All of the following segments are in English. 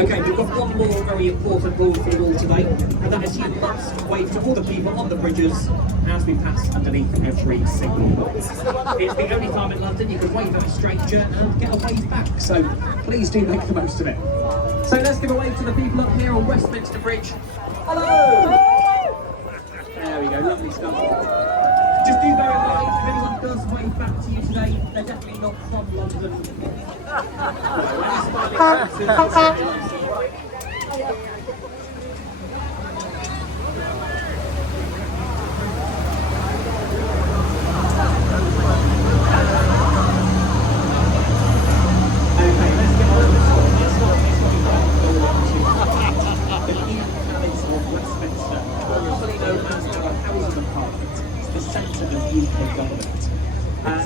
Okay, we've got one more very important rule for you all today, and that is you must wave to all the people on the bridges as we pass underneath every single one. It's the only time in London you can wave at a stranger and get a wave back, so please do make the most of it. So let's give a wave to the people up here on Westminster Bridge. Hello! There we go, lovely stuff. Just do bear in mind, if anyone does wave back to you today, they're definitely not from London.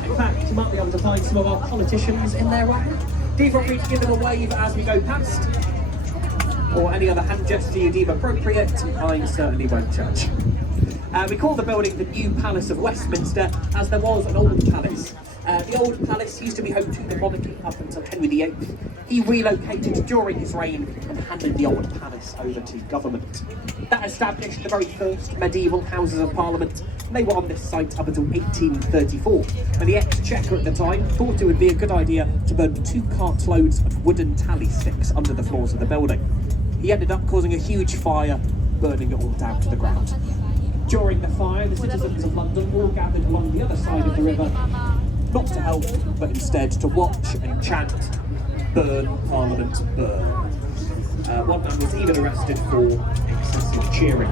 In fact, you might be able to find some of our politicians in there right now. Do feel free to give them a wave as we go past, or any other hand gesture you deem appropriate. I certainly won't judge. We call the building the New Palace of Westminster, as there was an old palace. The old palace used to be home to the monarchy up until Henry VIII. He relocated during his reign and handed the old palace over to government. That established the very first medieval Houses of Parliament. They were on this site up until 1834, and the Exchequer at the time thought it would be a good idea to burn 2 cartloads of wooden tally sticks under the floors of the building. He ended up causing a huge fire, burning it all down to the ground. During the fire, the citizens of London all gathered along the other side of the river, not to help, but instead to watch and chant, "Burn, Parliament, burn." One man was even arrested for excessive cheering.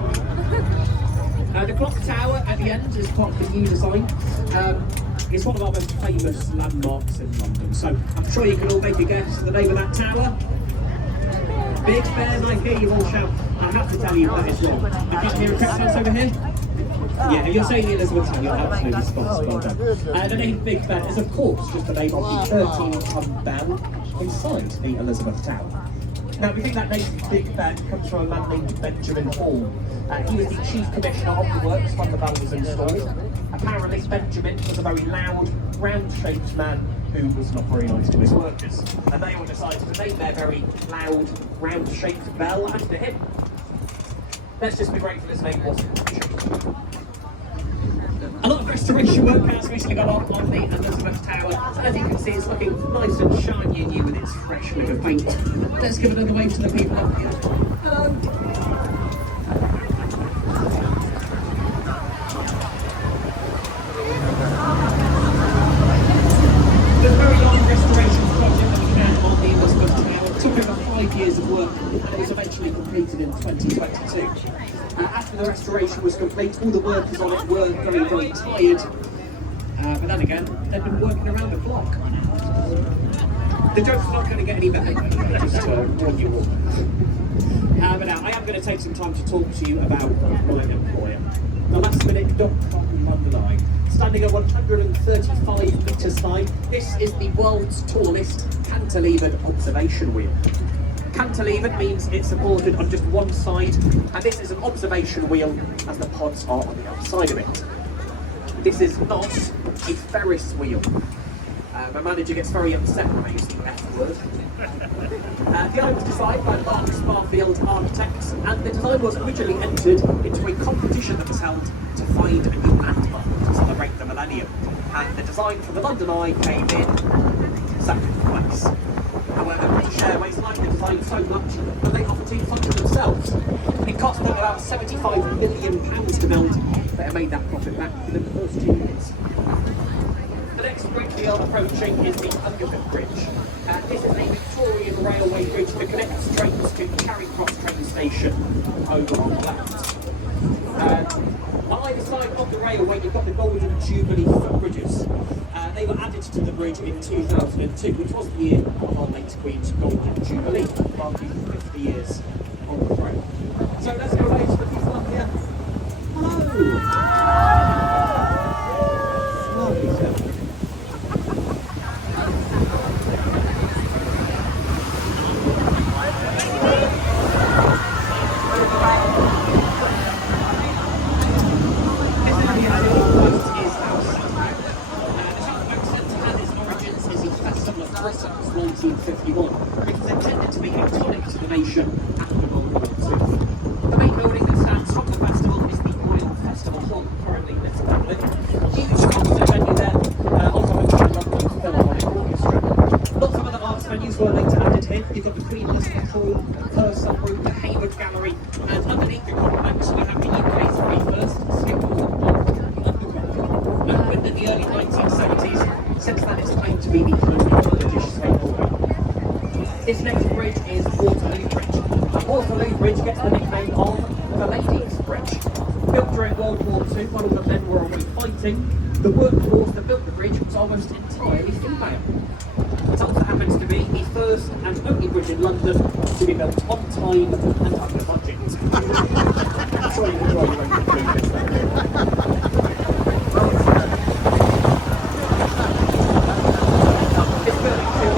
The clock tower at the end is part of the new design. It's one of our most famous landmarks in London, so I'm sure you can all make a guess at the name of that tower. Big Ben, I hear you all shout. I have to tell you that is wrong. I can't hear a correct answer over here. Yeah, if you're saying the Elizabeth Tower, you're absolutely spot on. The name Big Ben is, of course, just the name of the 13-ton bell inside the Elizabeth Tower. Now, we think that name Big Ben comes from a man named Benjamin Hall. He was the chief commissioner of the works when the bell was installed. Apparently, Benjamin was a very loud, round-shaped man who was not very nice to his workers. And they all decided to name their very loud, round-shaped bell after him. Let's just be grateful his name wasn't changed. A lot of restoration work has recently gone on the Elizabeth Tower. As you can see, it's looking nice and shiny and new with its fresh lick of paint. Let's give another wave to the people up here. Hello. The very long restoration project that we had on the Elizabeth Tower took over 5 years of work, and it was eventually completed in 2022. After the restoration was complete, all the workers on it were very, very tired. But then again, they've been working around the clock. The joke's not going to get any better, just to warn you all. But now, I am going to take some time to talk to you about my employer. The lastminute.com London Eye. Standing at 135 metres high, this is the world's tallest cantilevered observation wheel. Cantilevered means it's supported on just one side, and this is an observation wheel as the pods are on the other side of it. This is not a Ferris wheel. My manager gets very upset when I use the F word. The item was designed by Mark Sparfield Architects, and the design was originally entered into a competition that was held to find a new landmark to celebrate the millennium. And the design for the London Eye came in second place. However, British Airways liked the design so much that they offered to fund it themselves. It cost them about £75 million to build, but it made that profit back within the first 2 years. The next bridge we are approaching is the Underford Bridge. This is a Victorian railway bridge that connects trains to Charing Cross train station over on the left. On either side of the railway, you've got the Golden Jubilee footbridges. They were added to the bridge in 2002, which was the year of our late Queen's Golden Jubilee, marking 50 years on the throne. So let's go over to the people up here. Hello! Lovely stuff. This area has almost is our Southbank Centre had its origins as a festival of Britain 1951. It was intended to speaking tonic to the nation after World War II. The main building that stands from the festival is the Royal Festival Hall, currently lit up with huge concert venue there, on top of the London Philharmonic Orchestra. Lots of other arts venues were later added here. You've got the Queen Elizabeth Hall, the Purcell Room, the Hayward Gallery, and underneath the complex we have the UK's very first skip-hall underground. Opened in the early 1970s, since then it's claimed to be the only British skateboard. This next bridge is Waterloo Bridge. Waterloo Bridge gets the nickname of the Ladies' Bridge. Built during World War II while all the men were away fighting, the workforce that built the bridge was almost entirely female. It also happens to be the first and only bridge in London to be built on time and under budget. I'm sure you enjoy your own conclusions there. This building too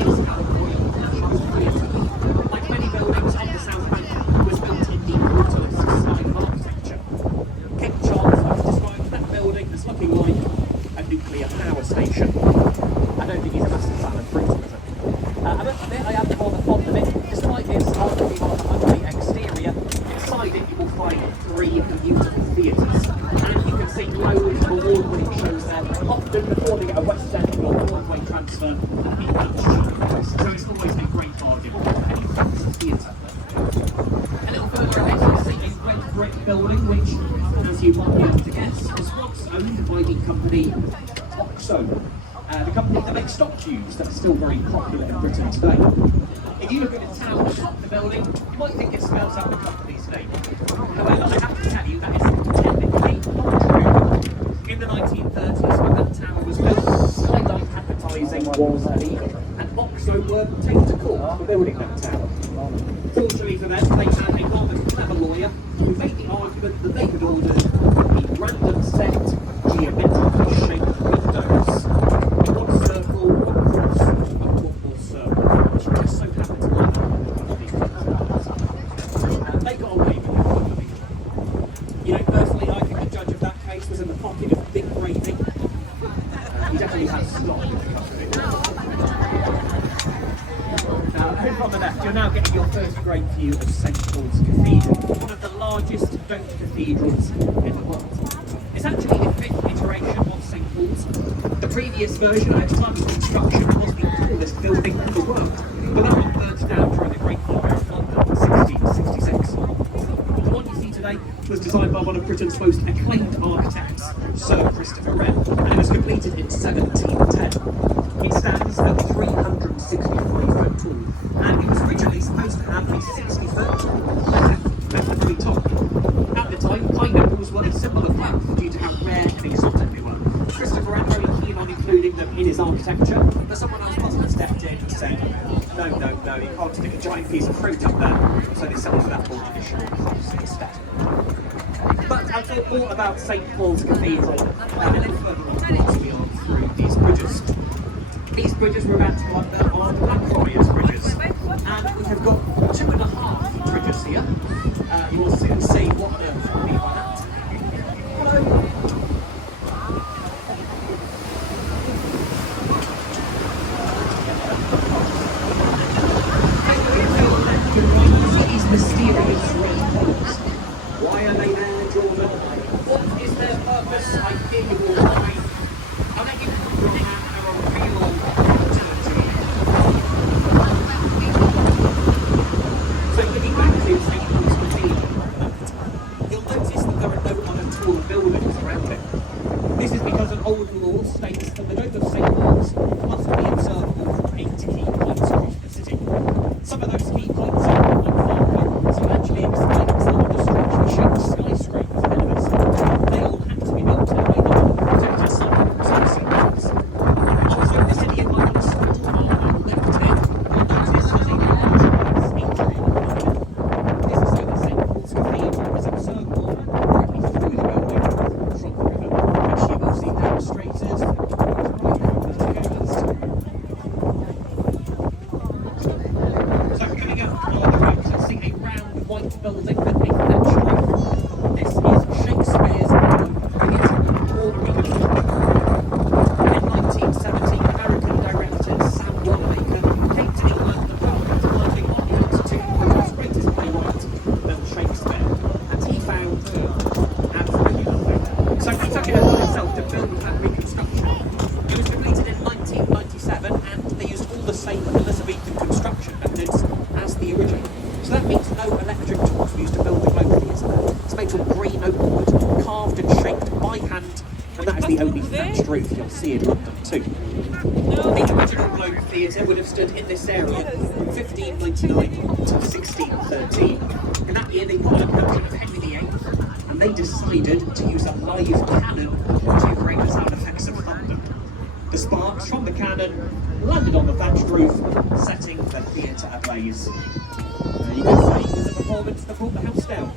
is our Royal National Theatre. Like many buildings on the South Bank, was built in the brutalist style of architecture. King Charles has described that building as looking like a nuclear power station. I don't think he's a massive fan of brutalism. I must admit, I am rather fond of it. Despite its arguably rather ugly exterior, inside it you will find 3 beautiful theatres. And you can see loads of award-winning shows there, often before they get a West End or Broadway transfer at the much. So it's always a great bargain for any fancy theatre. A little further ahead you'll see a red brick building which, as you might be able to guess, was once owned by the company Oxo. The company that makes stock tubes that are still very popular in Britain today. If you look at the town atop the building, you might think it spells out the company's name. However, I have to tell you that is technically not true. In the 1930s, when that tower was built, skyline advertising was illegal, and Oxo were taken to court for building that tower. Fortunately for them, they had a rather clever lawyer who made the argument that they had ordered a random set, geometrically shaped windows. One circle, one cross, and one more circle, which just so happened to line up. They got away with it, I believe. You know, personally, I think the judge of that case was in the pocket of Dick Brady. He definitely had stock when it comes to it. Now, over on the left, you're now getting your first great view of St Paul's Cathedral, one of the largest domed cathedrals in the world. It's actually the 5th iteration of St Paul's. The previous version at its time of construction was the tallest building in the world, but that one burnt down during the Great Fire of London in 1666. The one you see today was designed by one of Britain's most acclaimed architects, Sir Christopher Wren, and it was completed in 1710. It stands at 365 foot tall, and it was originally supposed to have a 60-foot metal top. At the time, pineapples were a symbol of wealth due to how rare and exotic they were. Christopher Wren very keen on including them in his architecture, but someone else must have stepped in and said, no, you can't stick a giant piece of fruit up there, so they settled for that more traditional cross instead. But I'll talk more about St Paul's Cathedral a little further on once we are through these bridges. These bridges we're about to go under are Blackfriars bridges, and we have got 2.5 bridges here. You will soon see what on earth I mean by that. Hello. These mysterious red poles. Why are they there, Jordan? What is their purpose? I hear you all cry. I'll let you wonder about our real utility. So looking back to St Paul's Cathedral, you'll notice that there are no other tall buildings around it. This is because an old law states that the dome of St Paul's must be observable from 8 key points across the city. Some of those key points are quite far away, so it actually explains some of the strangely shaped skyscrapers ahead of us. They all had to be built in a way that would protect the sun from sunset. Also, the city of London stood on our left here. You'll notice there's a large brass atrium behind it. This is so that St Paul's Cathedral is observable directly through the building from the river, which you will see demonstrated right now in the together. So coming up on the right, you'll see a round white building with a thatched roof. This is Shakespeare's home, and it's an ordinary building. In 1970, American director Sam Wanamaker came the Elizabethan construction methods as the original. So that means no electric tools were used to build the Globe Theatre there. It's made from green oak wood, carved and shaped by hand, and that is the only thatched roof you'll see in London too. The original Globe Theatre would have stood in this area from 1599 to 1613. In that year they got a permission of Henry VIII, and they decided to use a live cannon to create the sound effects of thunder. The sparks from the cannon landed on the thatched roof, setting the theatre ablaze. You could say it was a performance that brought the house down.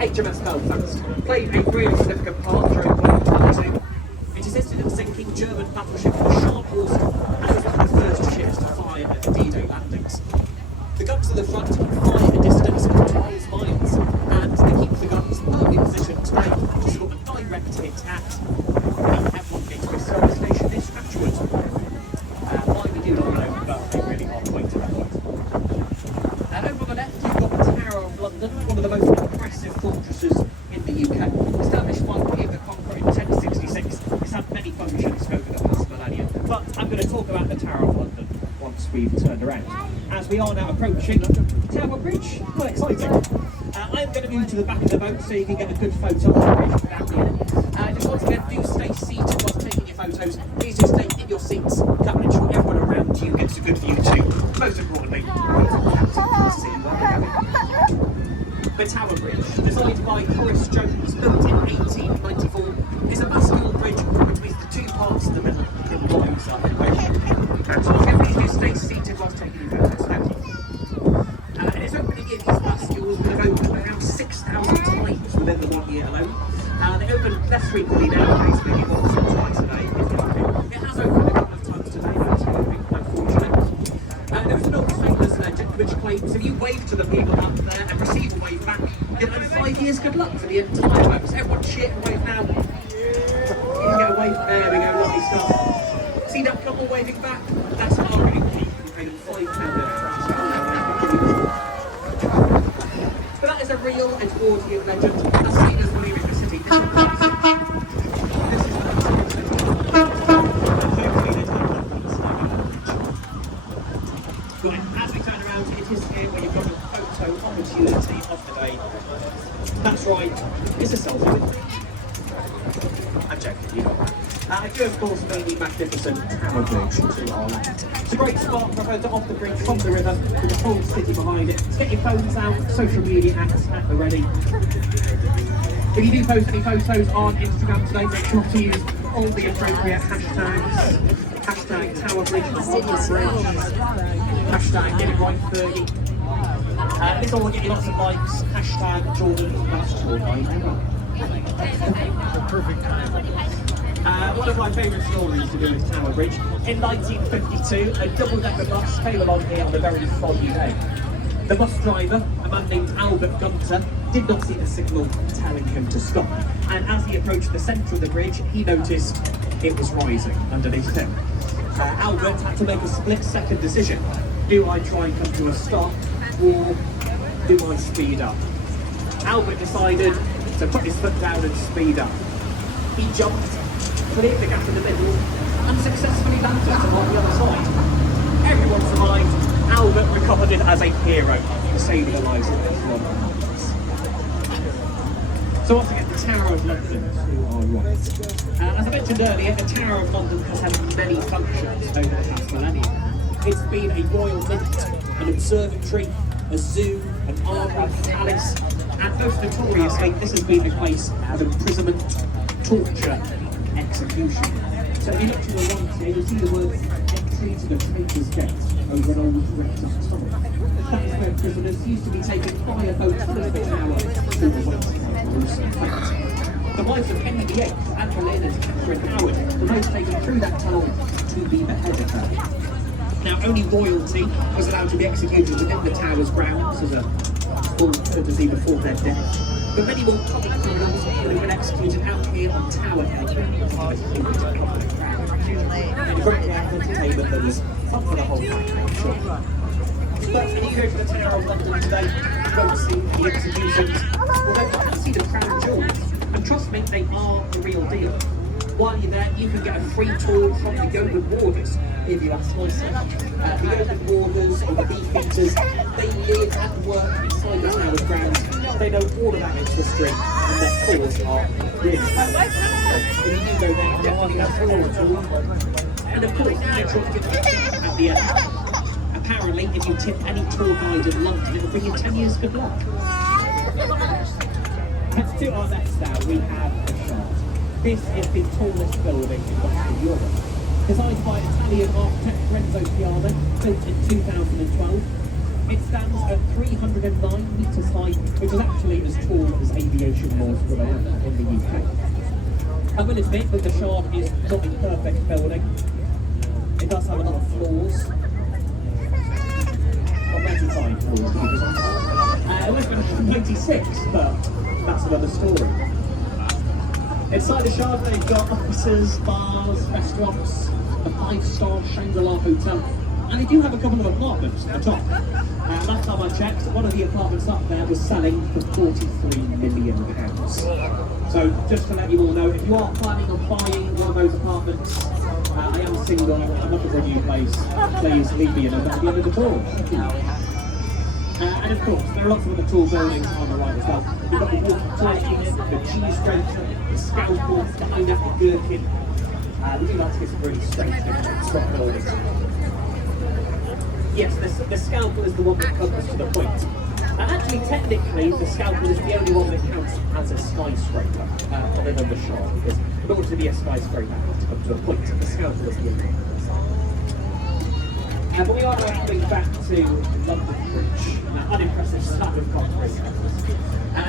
HMS Belfast played a really significant part during World War II. It assisted in sinking German battleship Sharp Water and was one of the first ships to fire at D-Day landings. The guns at the front fire a distance of 12 miles, and they keep the guns firmly positioned to ensure a direct hit at the F1 Gateway service station in Stratford. Why we do not know, but they really are quite important. Over on the left, you've got the Tower of London, one of the most impressive fortresses in the UK. Established by William the Conqueror in 1066, it's had many functions over the past millennia. But I'm going to talk about the Tower of London once we've turned around. As we are now approaching Tower Bridge, quite exciting. I'm going to move to the back of the boat so you can get a good photo of the bridge down here. Just once again, do stay seated whilst taking your photos. Please do stay in your seats. That will ensure everyone around you gets a good view too. Most importantly, the Tower Bridge, designed by Horace Jones, built in 1894, is a bascule bridge between the two parts of the middle that lines up the bridge. So please do stay seated whilst taking your photos. Thank you. In its opening year, these bascules would have opened around 6,000 times within the 1 year alone. They open less frequently nowadays, maybe once or twice a day, if you're lucky. It has opened a couple of times today, unfortunately. There was an old famous legend which claims if you wave to the people up there and receive a wave back, you'll have 5 years good luck for the entire boat. So everyone cheer and wave now. You can get a wave. There we go, lovely stuff. See that couple waving back? That's marketing peak. We paid them £5 But that is a real Edwardian legend. As seen as believing the city. This is Right, as we turn around, it is here where you've got a photo photo opportunity of the day. That's right, it's a selfie. I'm joking, you got that. I do, of course, mean the magnificent Tower Bridge to our left. It's a great spot for a photo off the bridge from the river with the whole city behind it. So get your phones out, social media apps at the ready. If you do post any photos on Instagram today, make sure to use all the appropriate hashtags. Hashtag Tower Bridge, hashtag Get It Right 30. This all will get you lots of likes. Hashtag Jordan, that's Jordan. Perfect time. One of my favourite stories to do with Tower Bridge. In 1952, a double-decker bus came along here on a very foggy day. The bus driver, a man named Albert Gunter, did not see the signal telling him to stop. And as he approached the centre of the bridge, he noticed it was rising underneath him. Albert had to make a split-second decision. Do I try and come to a stop, or do I speed up? Albert decided to put his foot down and speed up. He jumped, cleared the gap in the middle, and successfully landed on the other side. Everyone survived. Albert recovered it as a hero, saving the lives of everyone. So once again, the Tower of London to our right. As I mentioned earlier, the Tower of London has had many functions over the past millennium. It's been a royal mint, an observatory, a zoo, an art palace, and most notoriously, this has been a place of imprisonment, torture, and execution. So if you look to the right here, you'll see the words entry to the Traitors' Gate over an old rector's tunnel. That is where prisoners used to be taken by a boat from the tower to the West Jerusalem. The wives of Henry VIII and Boleyn and Catherine Howard were both taken through that tunnel to be beheaded. Now, only royalty was allowed to be executed within the tower's grounds as a full courtesy before their death. But many more public criminals would have been executed out here on Tower Hill. And a great entertainment that was fun for the whole family, I'm sure. But when you go to the Tower of London today, you don't see the executions, although you can see the crown jewels. And trust me, they are the real deal. While you're there, you can get a free tour from the Yeoman Warders, if you ask myself. The Yeoman Warders, or the Beefeaters, they live and work inside the Tower's grounds. They know all about its history, and their tours are really fun. If you do go there, definitely have a tour. And of course, make sure to get the tip at the end. Apparently, if you tip any tour guide in London, it'll bring you 10 years good luck. Next to our left now, we have the Shard. This is the tallest building in Western Europe. Designed by Italian architect Renzo Piano, built in 2012. It stands at 309 metres high, which is actually as tall as aviation laws will allow in the UK. I will admit that the Shard is not a perfect building. It does have a lot of flaws. Well, 95 flaws, to be precise. It was 96, but that's another story. Inside the Shard, they've got offices, bars, restaurants, a 5-star Shangri-La hotel, and they do have a couple of apartments at the top. Last time I checked, one of the apartments up there was selling for £43 million. So just to let you all know, if you are planning on buying one of those apartments, I am single, I'm looking for a new place, please leave me a note at the end of the tour. And of course, there are lots of other tall buildings on the right as well. We've got the walkie-talkies, the cheese grater, the scalpel, the pineapple gherkin. We do like to get some really strange strong buildings. Yes, the scalpel is the one that comes to the point. Actually, technically, the scalpel is the only one that counts as a skyscraper other than the Shard, because in order to be a skyscraper, it has to come to a point. The scalpel is the only one. But we are now coming back to London Bridge, an unimpressive slab of concrete.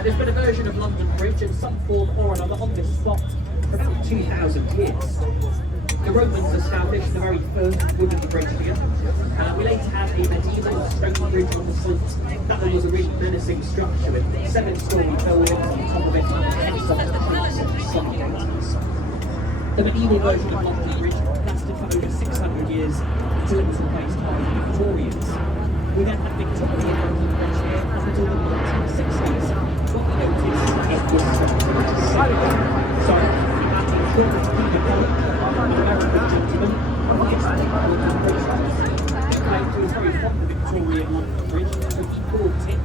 There's been a version of London Bridge in some form or another on this spot for about 2,000 years. The Romans established the very first wooden bridge here. We later had a medieval stone bridge on the front. That one was a really menacing structure with 7-storey buildings on top of it and heavy subterranean gates. The medieval version of London Bridge lasted for over 600 years until it was replaced by the Victorians. We then had Victorian London Bridge here up until the 1960s. What we noticed is this structure. So, we had the George Peter Pollock, an American gentleman, who gets the London Bridge. He claimed he was very fond of Victorian London Bridge, so he bought it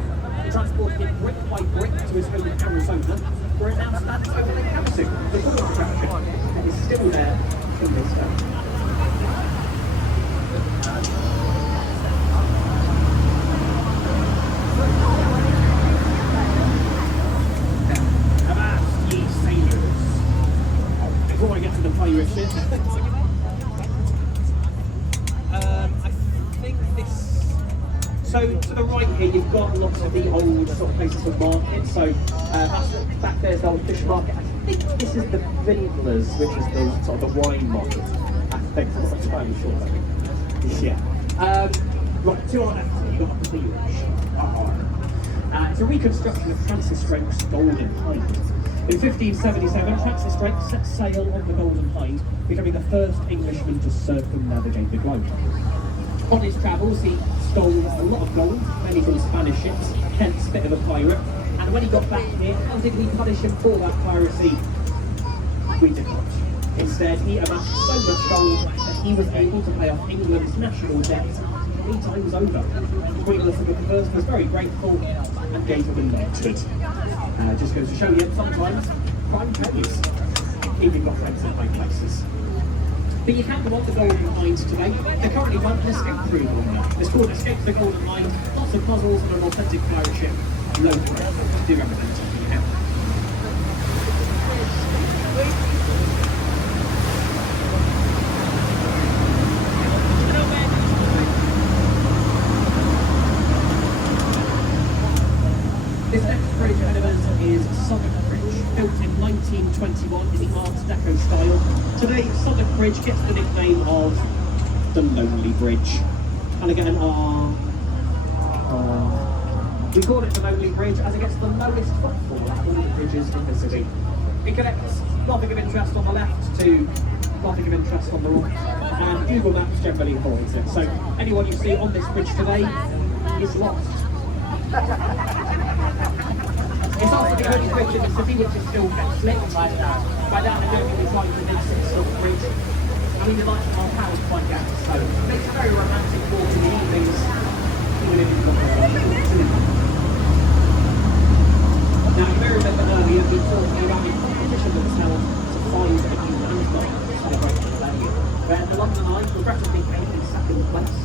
the old sort of places of market. So that's back there's the old fish market. I think this is the Vintners, which is the sort of the wine market. I think I'm not entirely sure. Yeah. Right, to our left, you've got the Beamish. It's a reconstruction of Francis Drake's Golden Hind. In 1577, Francis Drake set sail on the Golden Hind, becoming the first Englishman to circumnavigate the globe. On his travels, he stole a lot of gold, mainly from Spanish ships, hence a bit of a pirate. And when he got back here, how did we punish him for that piracy? We did not. Instead, he amassed so much gold that he was able to pay off England's national debt 3 times over. Queen Elizabeth I was very grateful and gave him a knighthood. Just goes to show you, sometimes crime pays, if you've got friends in high places. But you can go on the Golden Hind today. They're currently running an escape room on there. It's called Escape the Golden Hind. Lots of puzzles and an authentic pirate ship. Low price. Do recommend checking it out. This next bridge ahead of us is Southwark Bridge, built in 1921 in the Art Deco style. Today, Southwark Bridge gets the nickname of the Lonely Bridge. And again, we call it the Lonely Bridge as it gets the lowest footfall out of all the bridges in the city. It connects nothing of interest on the left to nothing of interest on the right, and Google Maps generally avoids it. So anyone you see on this bridge today is lost. It's also the only bridge in the city which is still slipped. By that I don't really like the big sort of bridge. I mean, the lights are powered by gas, so it makes it very romantic walking in the evenings, even if you've got a Now, you may remember earlier we talking about the competition that was held to find a new landmark to celebrate the millennium, where the London Eye regrettably came in second place.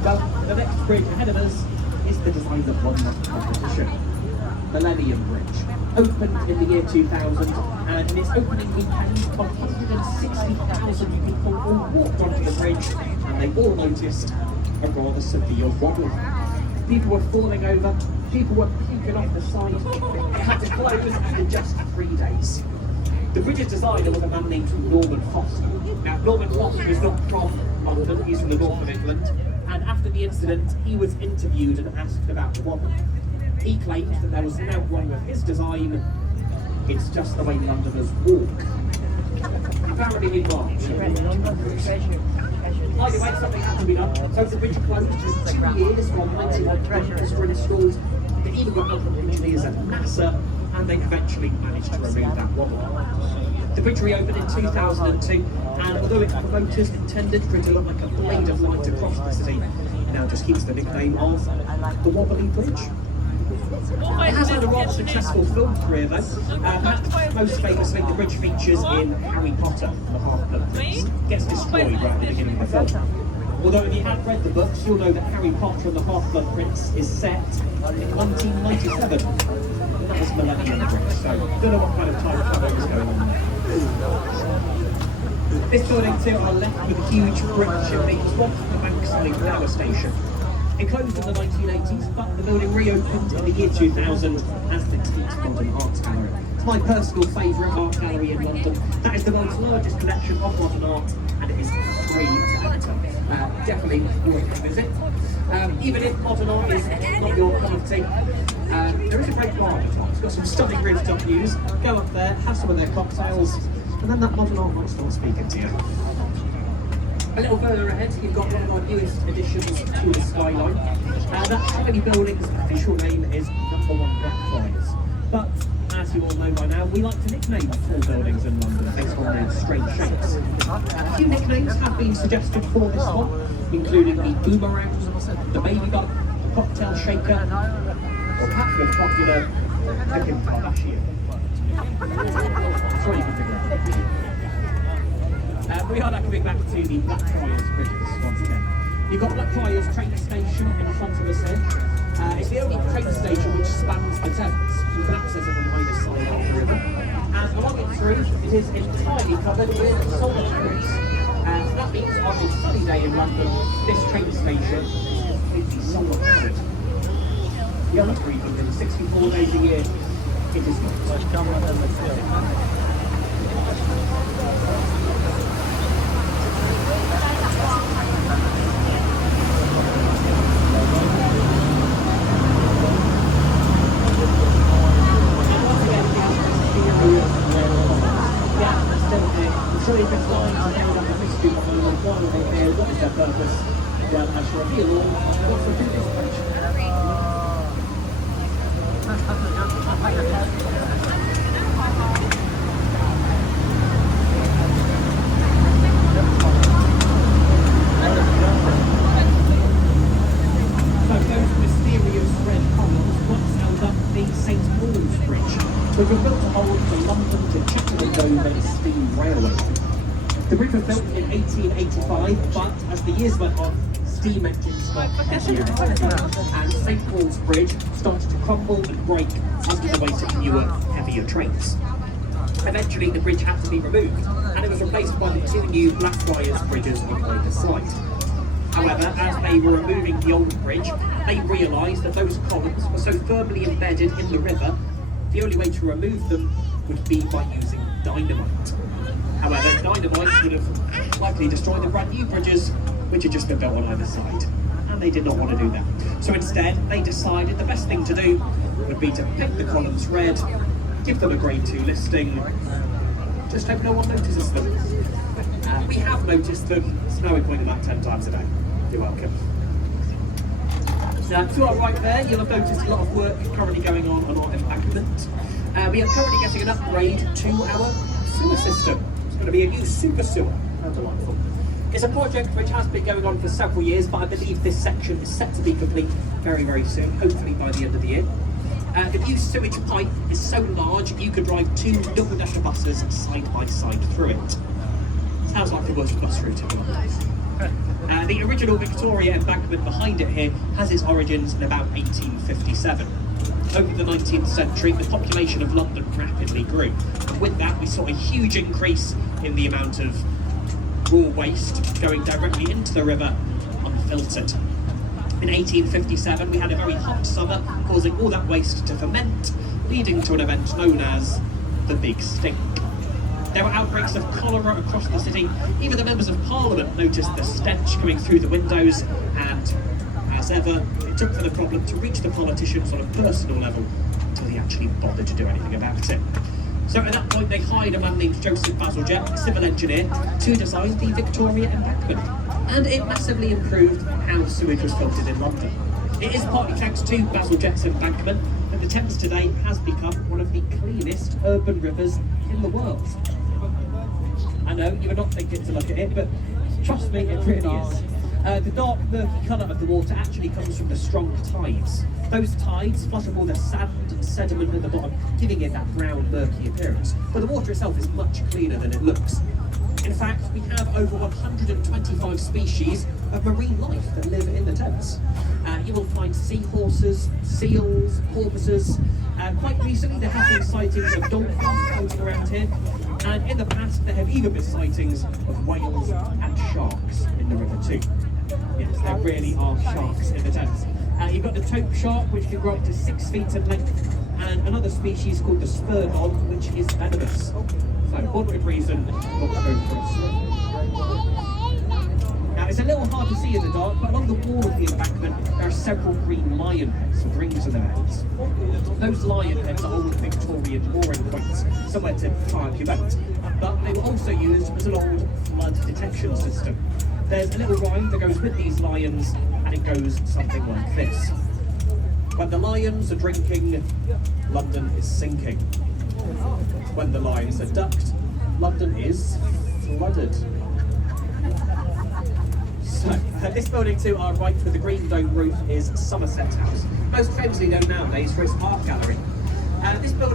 But the next bridge ahead of us is the Design of London competition. Millennium Bridge, opened in the year 2000, and in its opening weekend, 160,000 people all walked onto the bridge, and they all noticed a rather severe wobble. People were falling over, people were puking off the side. It had to close after just 3 days. The bridge's designer was a man named Norman Foster. Now, Norman Foster is not from London, he's from the north of England, and after the incident, he was interviewed and asked about the wobble. He claimed that there was no wrong with his design, it's just the way Londoners walk. Apparently in March. Either way, something had to be done. So the bridge closed for 2 years while 91 pressures were installed. They even got help from engineers at NASA, and they eventually managed to remove that wobble. The bridge reopened in 2002, and although its promoters intended for it to look like a blade of light across the city, it now just keeps the nickname of the Wobbly Bridge. It has had a rather successful film career though. Perhaps most famously, the bridge features in Harry Potter and the Half-Blood Prince. Gets destroyed right at the beginning of the film. Although if you have read the books, you'll know that Harry Potter and the Half-Blood Prince is set in 1997. That was Millennium Bridge, so I don't know what kind of time travel was going on there. This building too on the left with a huge brick chimney was once the Bankside Power Station. It closed in the 1980s, but the building reopened in the year 2000 as the Tate Modern Art Gallery. It's my personal favourite art gallery in London. That is the world's largest collection of modern art, and it is free to enter. Definitely worth a visit. Even if modern art is not your cup of tea, there is a great bar at the top. It's got some stunning rooftop views. Go up there, have some of their cocktails, and then that modern art might start speaking to you. A little further ahead, you've got one of our newest additions to the skyline. That tiny building's official name is Number 1 Blackfriars. But, as you all know by now, we like to nickname tall buildings in London based on their strange shapes. A few nicknames have been suggested for this one, including the Boomerang, the Baby Bug, the Cocktail Shaker, or perhaps the popular Kim Kardashian. Sorry, you can figure out. We are now coming back to the Blackfriars Bridges once again. You've got Blackfriars train station in front of us here. It's the only train station which spans the Thames. You can access it from either side of the river. And along its route, it is entirely covered with solar panels. So that means on a sunny day in London, this train station is completely solar powered. The other three in 64 days a year, it is not. I'm sure you've been flying to know that the mystery behind why they're here, what is their purpose. Well, I shall reveal all what's the this bridge. So those mysterious red columns once held up the St Paul's Bridge, which was built to hold the London to Cheltenham Dover steam railway. The bridge was built in 1885, but as the years went on, steam engines stopped heavier and St Paul's Bridge started to crumble and break under the weight of newer, heavier trains. Eventually, the bridge had to be removed, and it was replaced by the two new Blackfriars bridges on either side. However, as they were removing the old bridge, they realised that those columns were so firmly embedded in the river, the only way to remove them would be by using dynamite. However, dynamite would have likely destroyed the brand new bridges, which had just been built on either side, and they did not want to do that. So instead, they decided the best thing to do would be to paint the columns red, give them a Grade 2 listing, just hope no one notices them. We have noticed them, so now we point them out 10 times a day. You're welcome. Now, to our right there, you'll have noticed a lot of work currently going on our embankment. We are currently getting an upgrade to our sewer system. It's going to be a new super sewer. How delightful. It's a project which has been going on for several years, but I believe this section is set to be complete very, very soon, hopefully by the end of the year. The new sewage pipe is so large you could drive 2 double-decker buses side by side through it. Sounds like the worst bus route in the world. The original Victoria embankment behind it here has its origins in about 1857. Over the 19th century, the population of London rapidly grew. And with that, we saw a huge increase in the amount of raw waste going directly into the river unfiltered. In 1857, we had a very hot summer, causing all that waste to ferment, leading to an event known as the Big Stink. There were outbreaks of cholera across the city. Even the members of Parliament noticed the stench coming through the windows, and as ever, it took for the problem to reach the politicians on a personal level until they actually bothered to do anything about it. So at that point, they hired a man named Joseph Bazalgette, a civil engineer, to design the Victoria Embankment, and it massively improved how sewage was filtered in London. It is partly thanks to Bazalgette's embankment that the Thames today has become one of the cleanest urban rivers in the world. I know you were not thinking to look at it, but trust me, it really is. The dark, murky colour of the water actually comes from the strong tides. Those tides flush up all the sand and sediment at the bottom, giving it that brown, murky appearance. But the water itself is much cleaner than it looks. In fact, we have over 125 species of marine life that live in the Thames. You will find seahorses, seals, porpoises. Quite recently, there have been sightings of dolphins floating around here. And in the past, there have even been sightings of whales and sharks in the river too. Yes, there really are sharks in the Thames. You've got the taupe shark, which can grow up to 6 feet in length, and another species called the spur dog, which is venomous. So, one good reason not to go for a swim. Now, it's a little hard to see in the dark, but along the wall of the embankment, there are several green lion heads with rings in their heads. Those lion heads are old Victorian mooring points, somewhere to tie up your boat, but they were also used as an old flood detection system. There's a little rhyme that goes with these lions, and it goes something like this. When the lions are drinking, London is sinking. When the lions are ducked, London is flooded. So, this building to our right with the green dome roof is Somerset House, most famously known nowadays for its art gallery. This building